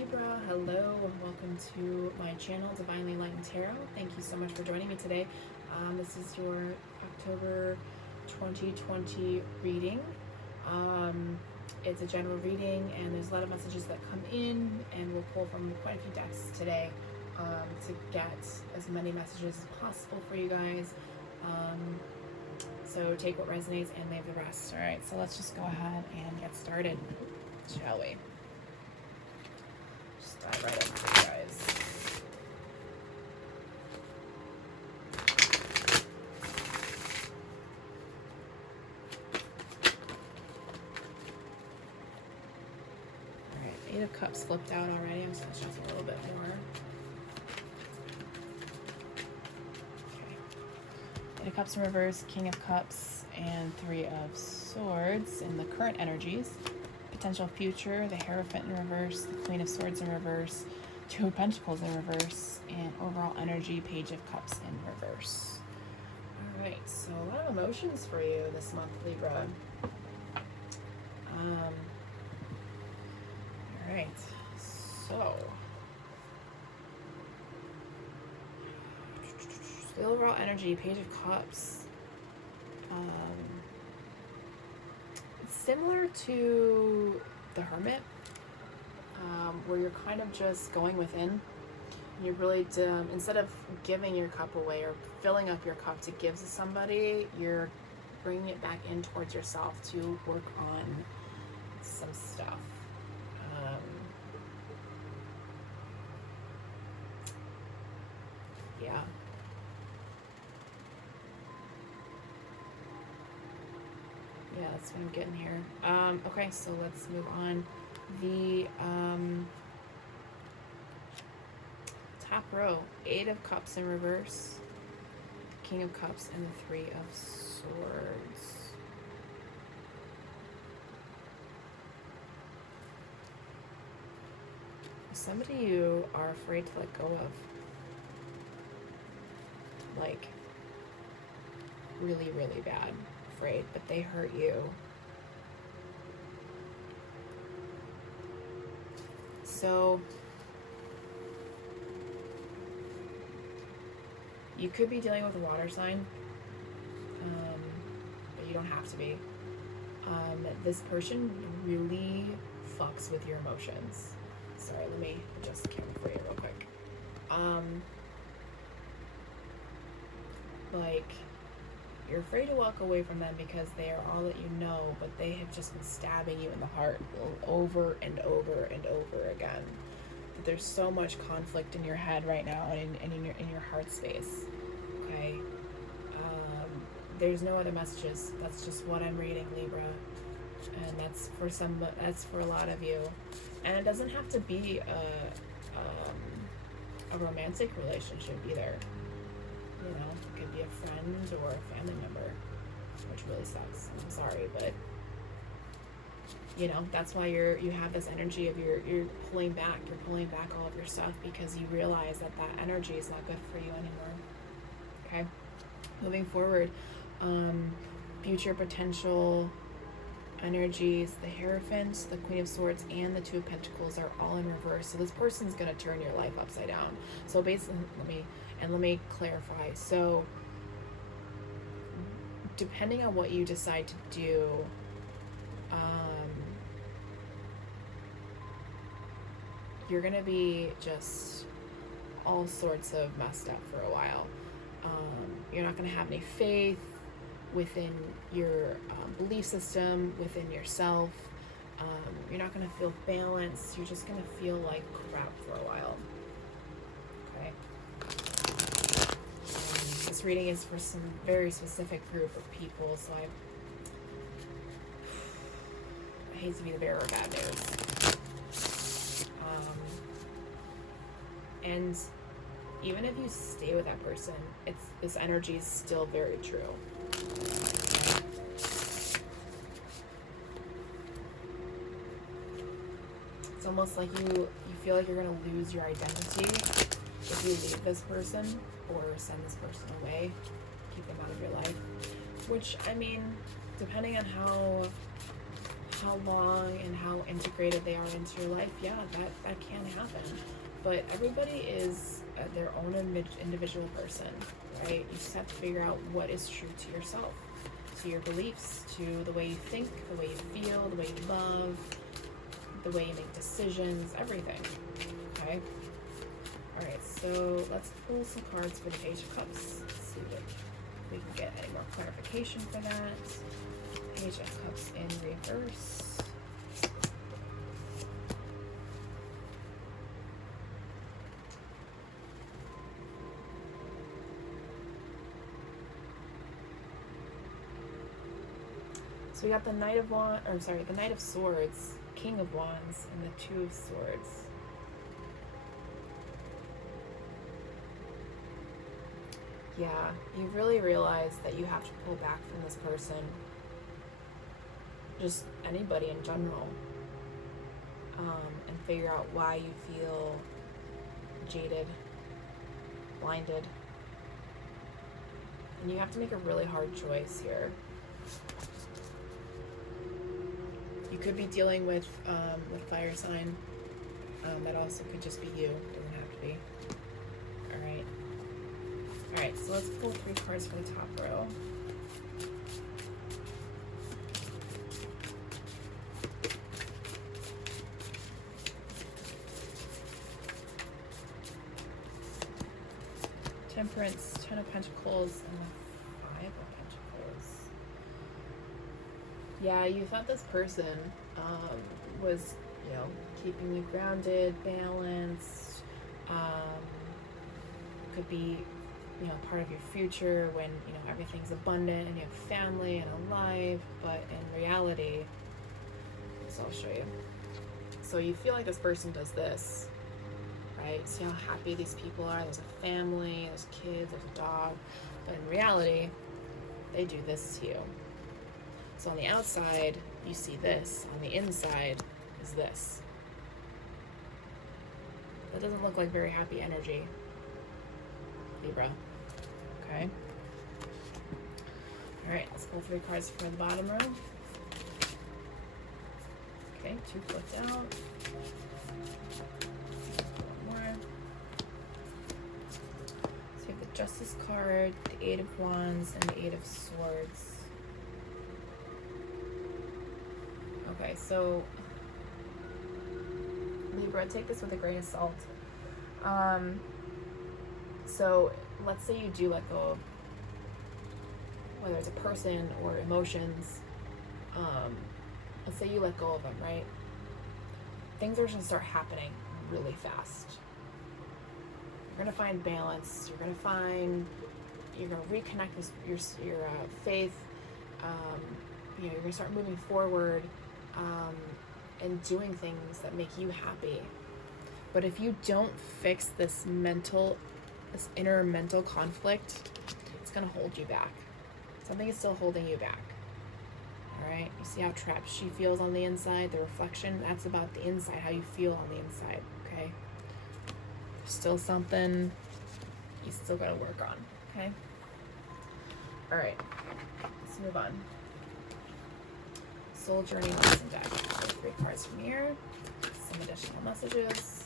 Libra, hello and welcome to my channel, Divinely Enlightened Tarot. Thank you so much for joining me today. This is your October 2020 reading. It's a general reading and there's a lot of messages that come in, and we'll pull from quite a few decks today to get as many messages as possible for you guys. So take what resonates and leave the rest. All right, so let's just go ahead and get started, shall we? Just dive right in for you guys. All right, Eight of Cups flipped out already. I'm just going to shuffle a little bit more. Okay. Eight of Cups in reverse, King of Cups, and Three of Swords in the current energies. Potential future, the Hierophant in reverse, the Queen of Swords in reverse, Two of Pentacles in reverse, and overall energy, Page of Cups in reverse. All right, so a lot of emotions for you this month, Libra. All right, so the overall energy, Page of Cups. Similar to the Hermit, where you're kind of just going within. You're really, instead of giving your cup away or filling up your cup to give to somebody, you're bringing it back in towards yourself to work on some stuff. Yeah. Yeah, that's what I'm getting here. Okay, so let's move on. The top row, Eight of Cups in reverse, King of Cups, and the Three of Swords. Somebody you are afraid to let go of. Like, really, really bad. Afraid, but they hurt you. So you could be dealing with a water sign, but you don't have to be. This person really fucks with your emotions. Sorry, let me adjust the camera for you real quick. Like, you're afraid to walk away from them because they are all that you know, but they have just been stabbing you in the heart over and over and over again. But there's so much conflict in your head right now and in your heart space. Okay, there's no other messages. That's just what I'm reading, Libra, and that's for a lot of you. And it doesn't have to be a romantic relationship either. You know, it could be a friend or a family member, which really sucks. I'm sorry, but you know, that's why you have this energy of you're pulling back. You're pulling back all of your stuff because you realize that energy is not good for you anymore. Okay, moving forward, future potential energies, the Hierophant, the Queen of Swords, and the Two of Pentacles are all in reverse. So this person's gonna turn your life upside down. So basically, let me clarify. So depending on what you decide to do, you're gonna be just all sorts of messed up for a while. You're not gonna have any faith within your belief system, within yourself. You're not gonna feel balanced. You're just gonna feel like crap for a while. Okay. This reading is for some very specific group of people, so I hate to be the bearer of bad news. And even if you stay with that person, this energy is still very true. It's almost like you feel like you're gonna lose your identity if you leave this person or send this person away, keep them out of your life. Which, I mean, depending on how long and how integrated they are into your life, yeah, that can happen. But everybody is their own individual person, right? You just have to figure out what is true to yourself, to your beliefs, to the way you think, the way you feel, the way you love, the way you make decisions, everything, okay? All right, so let's pull some cards for the Page of Cups. Let's see if we can get any more clarification for that. Page of Cups in reverse. So we got the Knight of Wands, or sorry, the Knight of Swords, King of Wands, and the Two of Swords. Yeah, you really realize that you have to pull back from this person. Just anybody in general. And figure out why you feel jaded, blinded. And you have to make a really hard choice here. You could be dealing with fire sign. That also could just be you. Doesn't have to be. Alright. Alright, so let's pull 3 cards from the top row. Temperance, 10 of Pentacles, and the 5 of Pentacles. Yeah, you thought this person was, you know, keeping you grounded, balanced, could be, you know, part of your future when, you know, everything's abundant and you have family and a life, but in reality, so I'll show you. So you feel like this person does this, right? See how happy these people are? There's a family, there's kids, there's a dog, but in reality, they do this to you. So on the outside, you see this. On the inside is this. That doesn't look like very happy energy, Libra. Okay. All right, let's pull 3 cards from the bottom row. Okay, 2 flipped out. One more. So you have the Justice card, the 8 of Wands, and the 8 of Swords. Okay, so Libra, take this with a grain of salt. So let's say you do let go of, whether it's a person or emotions, let's say you let go of them, right? Things are going to start happening really fast. You're going to find balance. You're going to reconnect with your faith. You know, you're going to start moving forward and doing things that make you happy. But if you don't fix this inner mental conflict, it's going to hold you back. Something is still holding you back. All right? You see how trapped she feels on the inside? The reflection, that's about the inside, how you feel on the inside, okay? There's still something you still got to work on, okay? All right. Let's move on. Soul Journey Lesson deck. So 3 cards from here. Some additional messages.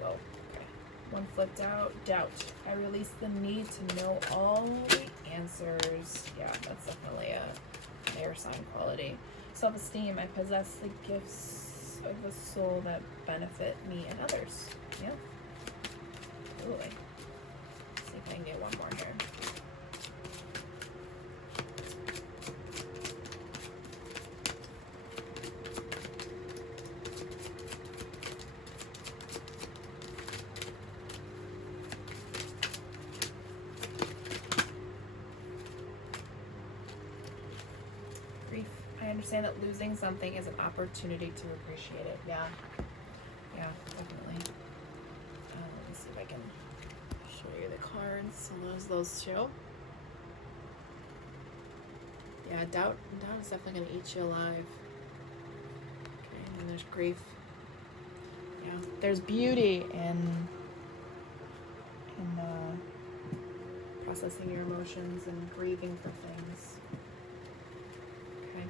Whoa. Okay. 1 flipped out. Doubt. I release the need to know all the answers. Yeah, that's definitely a air sign quality. Self-esteem. I possess the gifts of the soul that benefit me and others. Yeah. Absolutely. Let's see if I can get one more here. I understand that losing something is an opportunity to appreciate it. Yeah, definitely. Let me see if I can show you the cards. Sometimes those show. Yeah, doubt is definitely going to eat you alive. Okay, and then there's grief. Yeah, there's beauty in processing your emotions and grieving for things. Okay.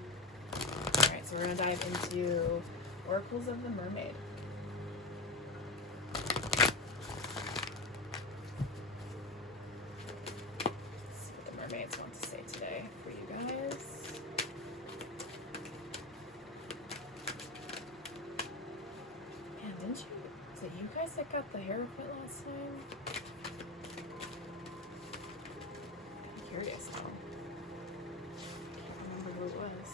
All right, so we're going to dive into Oracles of the Mermaid. Let's see what the mermaids want to say today for you guys. Man, didn't you? Was it you guys that got the haircut last time? I'm curious now. I can't remember who it was.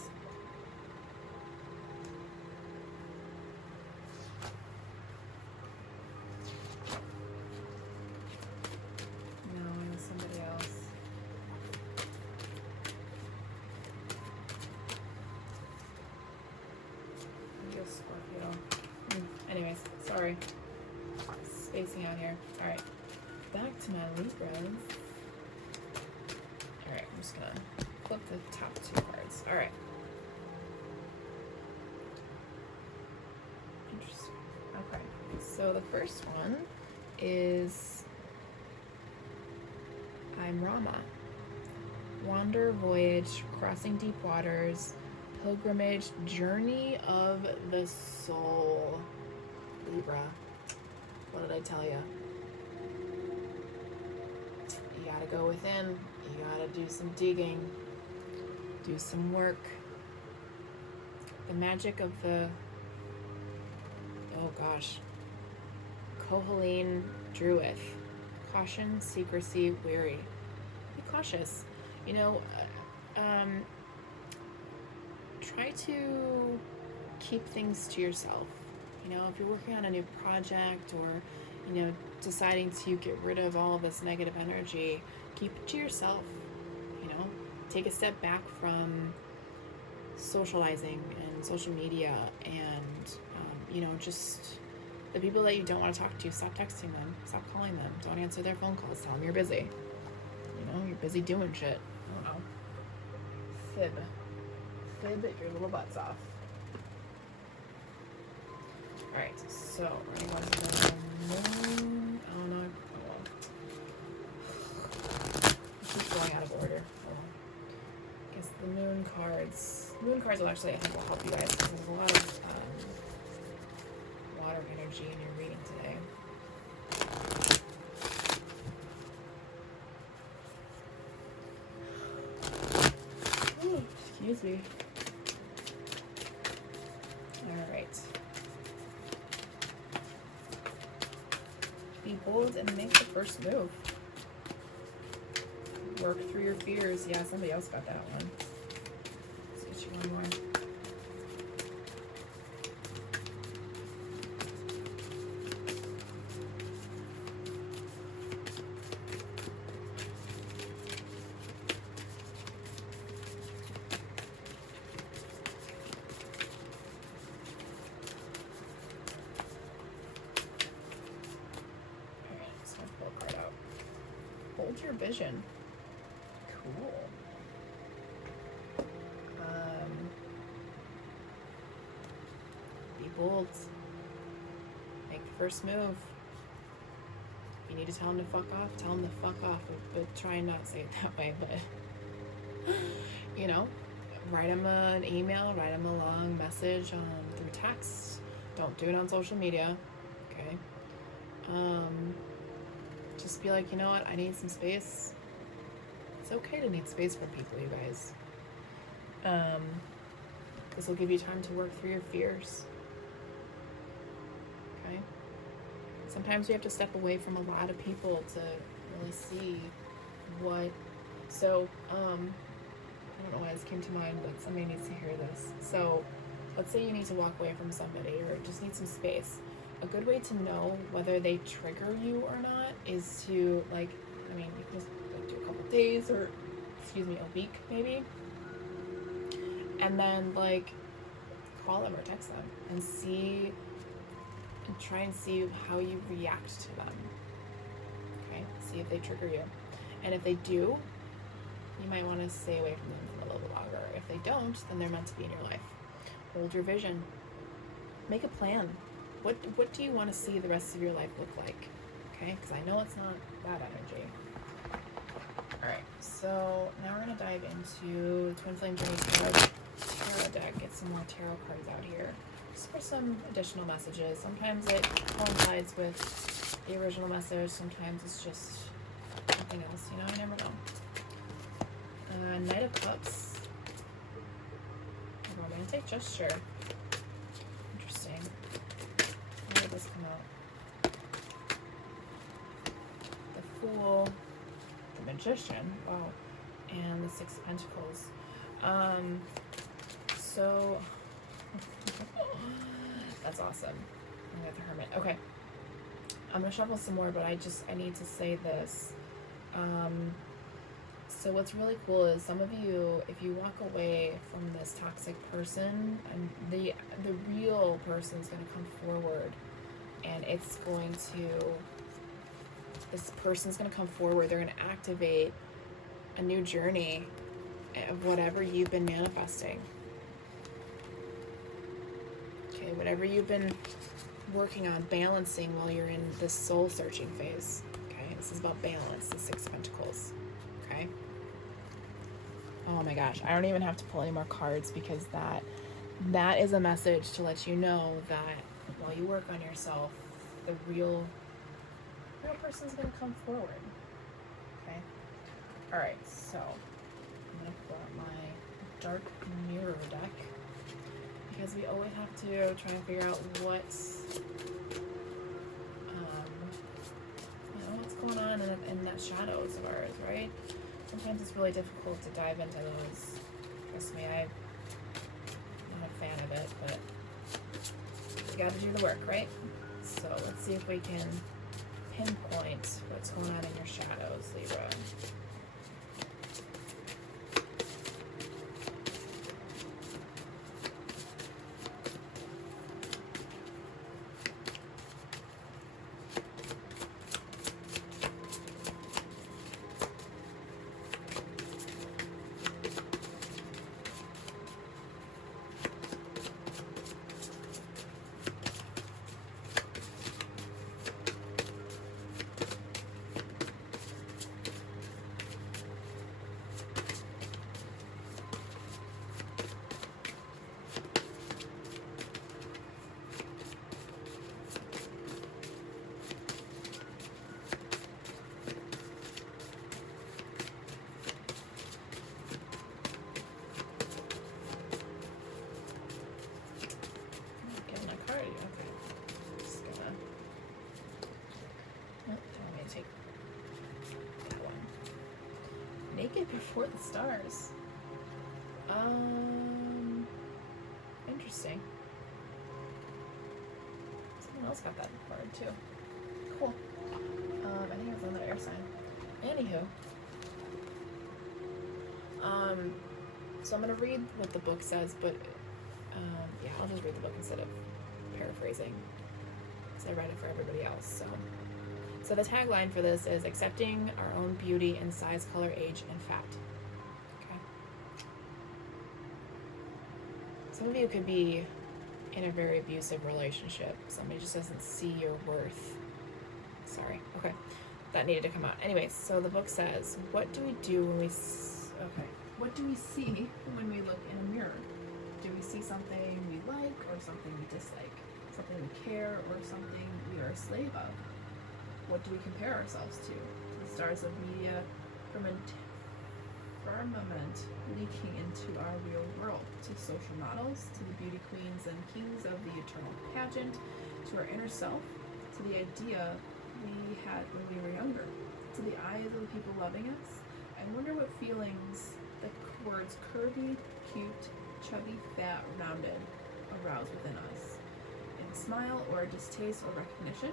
No, it was somebody else. Maybe it was Scorpio. Anyways, sorry. Spacing out here. Alright. Back to my Libras. Alright, I'm just gonna flip the top two cards. Alright. Interesting. Okay. So the first one is I'm Rama. Wander, voyage, crossing deep waters, pilgrimage, journey of the soul. Libra. What did I tell you? You gotta go within. You gotta do some digging. Do some work. The magic of the... Oh gosh. Kohaleen Druid. Caution, secrecy, weary. Be cautious. You know, try to keep things to yourself. You know, if you're working on a new project or, you know, deciding to get rid of all of this negative energy, keep it to yourself. You know, take a step back from socializing and social media and, you know, just the people that you don't want to talk to, stop texting them, stop calling them, don't answer their phone calls, tell them you're busy. You know, you're busy doing shit. I don't know. Fib your little butts off. Alright, so running on to the moon. Oh no, oh well. I keep going out of order. Oh well. I guess the moon cards. Moon cards will actually, I think, will help you guys because there's a lot of water energy in your reading today. Ooh, excuse me. Alright. Be bold and make the first move. Work through your fears. Yeah, somebody else got that one. Let's get you one more. Hold your vision. Cool. Be bold. Make the first move. If you need to tell him to fuck off, tell him to fuck off. But try and not say it that way, but you know, write him an email, write him a long message through text. Don't do it on social media. Okay. Just be like, you know what, I need some space. It's okay to need space for people, you guys. This will give you time to work through your fears. Okay? Sometimes we have to step away from a lot of people to really see what... So, I don't know why this came to mind, but somebody needs to hear this. So, let's say you need to walk away from somebody or just need some space. A good way to know whether they trigger you or not is to, like, I mean, you can just like, do a couple days or, excuse me, a week maybe. And then, like, call them or text them and see, and try and see how you react to them. Okay? See if they trigger you. And if they do, you might want to stay away from them for a little bit longer. If they don't, then they're meant to be in your life. Hold your vision. Make a plan. What do you want to see the rest of your life look like? Okay? Because I know it's not that energy. Alright, so now we're going to dive into Twin Flame Journey Tarot deck. Get some more tarot cards out here. Just for some additional messages. Sometimes it coincides with the original message. Sometimes it's just something else. You know, I never know. Knight of Cups. Romantic gesture. Interesting. Where did this come out? The Fool. The Magician. Wow. And the Six of Pentacles. So that's awesome. I got the Hermit. Okay. I'm gonna shuffle some more, but I need to say this. So what's really cool is some of you, if you walk away from this toxic person, and the real person's going to come forward, and this person's going to come forward. They're going to activate a new journey of whatever you've been manifesting. Okay, whatever you've been working on, balancing while you're in this soul searching phase. Okay, this is about balance, the Six of Pentacles. Okay. Oh my gosh, I don't even have to pull any more cards, because that is a message to let you know that while you work on yourself, the real person's going to come forward. Okay? Alright, so I'm going to pull out my Dark Mirror deck, because we always have to try and figure out what's going on in that shadows of ours, right? Sometimes it's really difficult to dive into those. Trust me, I'm not a fan of it, but you gotta do the work, right? So let's see if we can pinpoint what's going on in your shadows, Libra. Naked Before the Stars. Interesting. Someone else got that card too. Cool. I think it was another air sign. Anywho. So I'm gonna read what the book says, but yeah, I'll just read the book instead of paraphrasing, because I read it for everybody else. So the tagline for this is accepting our own beauty in size, color, age, and fat. Okay. Some of you could be in a very abusive relationship. Somebody just doesn't see your worth. Sorry. Okay. That needed to come out. Anyways, so the book says, what do we do when what do we see when we look in a mirror? Do we see something we like or something we dislike? Something we care or something we are a slave of? What do we compare ourselves to? To the stars of media firmament leaking into our real world, to social models, to the beauty queens and kings of the eternal pageant, to our inner self, to the idea we had when we were younger, to the eyes of the people loving us. I wonder what feelings the words curvy, cute, chubby, fat, rounded arouse within us. In smile or distaste or recognition.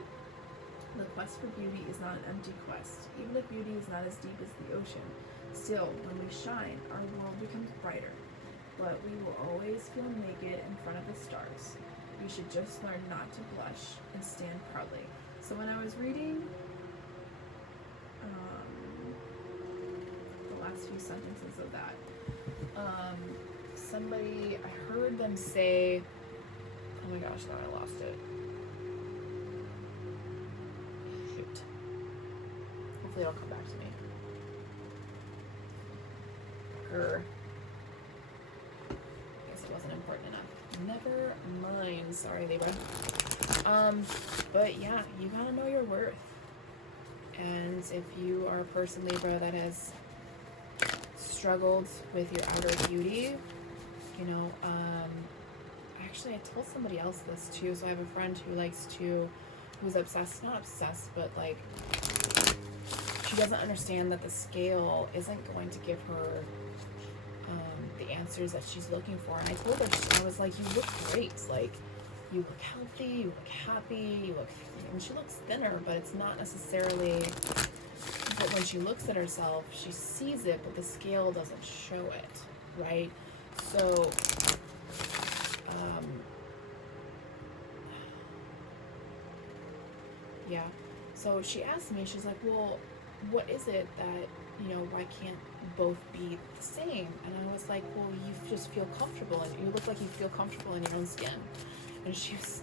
The quest for beauty is not an empty quest, even if beauty is not as deep as the ocean. Still, when we shine, our world becomes brighter, but we will always feel naked in front of the stars. We should just learn not to blush and stand proudly. So when I was reading the last few sentences of that, I heard them say, oh my gosh, now I lost it. Hopefully it'll come back to me. longer. I guess it wasn't important enough. Never mind. Sorry, Libra. But yeah, you gotta know your worth. And if you are a person, Libra, that has struggled with your outer beauty, you know, actually I told somebody else this too. So I have a friend who's obsessed, not obsessed, but like, she doesn't understand that the scale isn't going to give her the answers that she's looking for. And I told her, I was like, you look great. Like, you look healthy, you look happy, you look, and she looks thinner, but it's not necessarily, but when she looks at herself, she sees it, but the scale doesn't show it, right? So, yeah. So she asked me, she's like, well, what is it that, you know, why can't both be the same? And I was like, well, you just feel comfortable, and you look like you feel comfortable in your own skin. And she's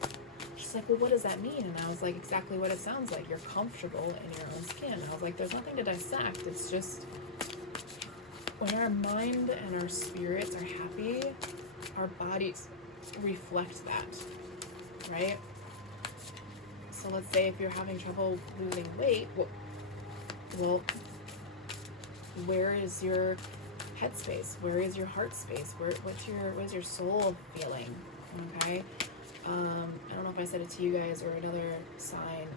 like, well, what does that mean? And I was like, exactly what it sounds like. You're comfortable in your own skin. And I was like, there's nothing to dissect. It's just when our mind and our spirits are happy, our bodies reflect that, right? So let's say if you're having trouble losing weight, well, where is your headspace? Where is your heart space? What's your soul feeling? Okay. I don't know if I said it to you guys or another sign.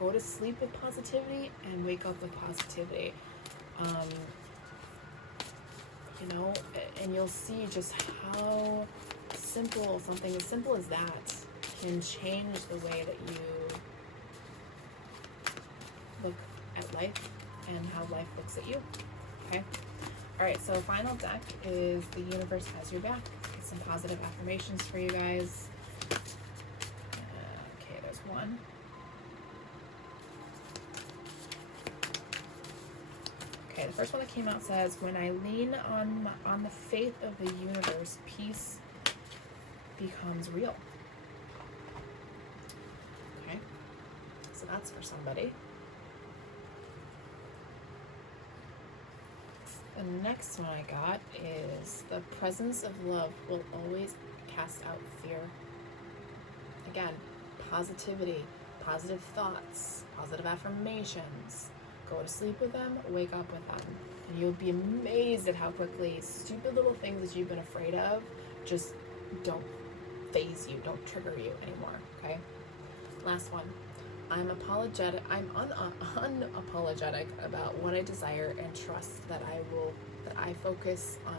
Go to sleep with positivity and wake up with positivity. You know, and you'll see just how simple something as simple as that can change the way that you look at life and how life looks at you. Okay? Alright, so final deck is the universe has your back. Get some positive affirmations for you guys. Okay, there's one. Okay, the first one that came out says, when I lean on the faith of the universe, peace becomes real. Okay, so that's for somebody. The next one I got is, the presence of love will always cast out fear. Again, positivity, positive thoughts, positive affirmations. Go to sleep with them, wake up with them. And you'll be amazed at how quickly stupid little things that you've been afraid of just don't faze you, don't trigger you anymore, okay? Last one. I'm unapologetic about what I desire and trust that I focus on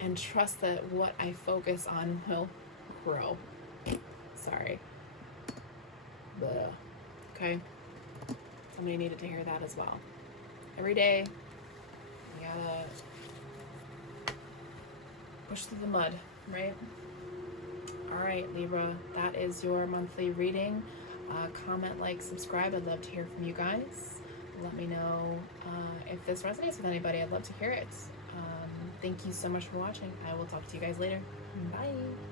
and trust that what I focus on will grow. Sorry. Blah. Okay? Somebody needed to hear that as well. Every day, you gotta push through the mud, right? Alright, Libra, that is your monthly reading. Comment, like, subscribe. I'd love to hear from you guys. Let me know if this resonates with anybody. I'd love to hear it. Thank you so much for watching. I will talk to you guys later. Bye.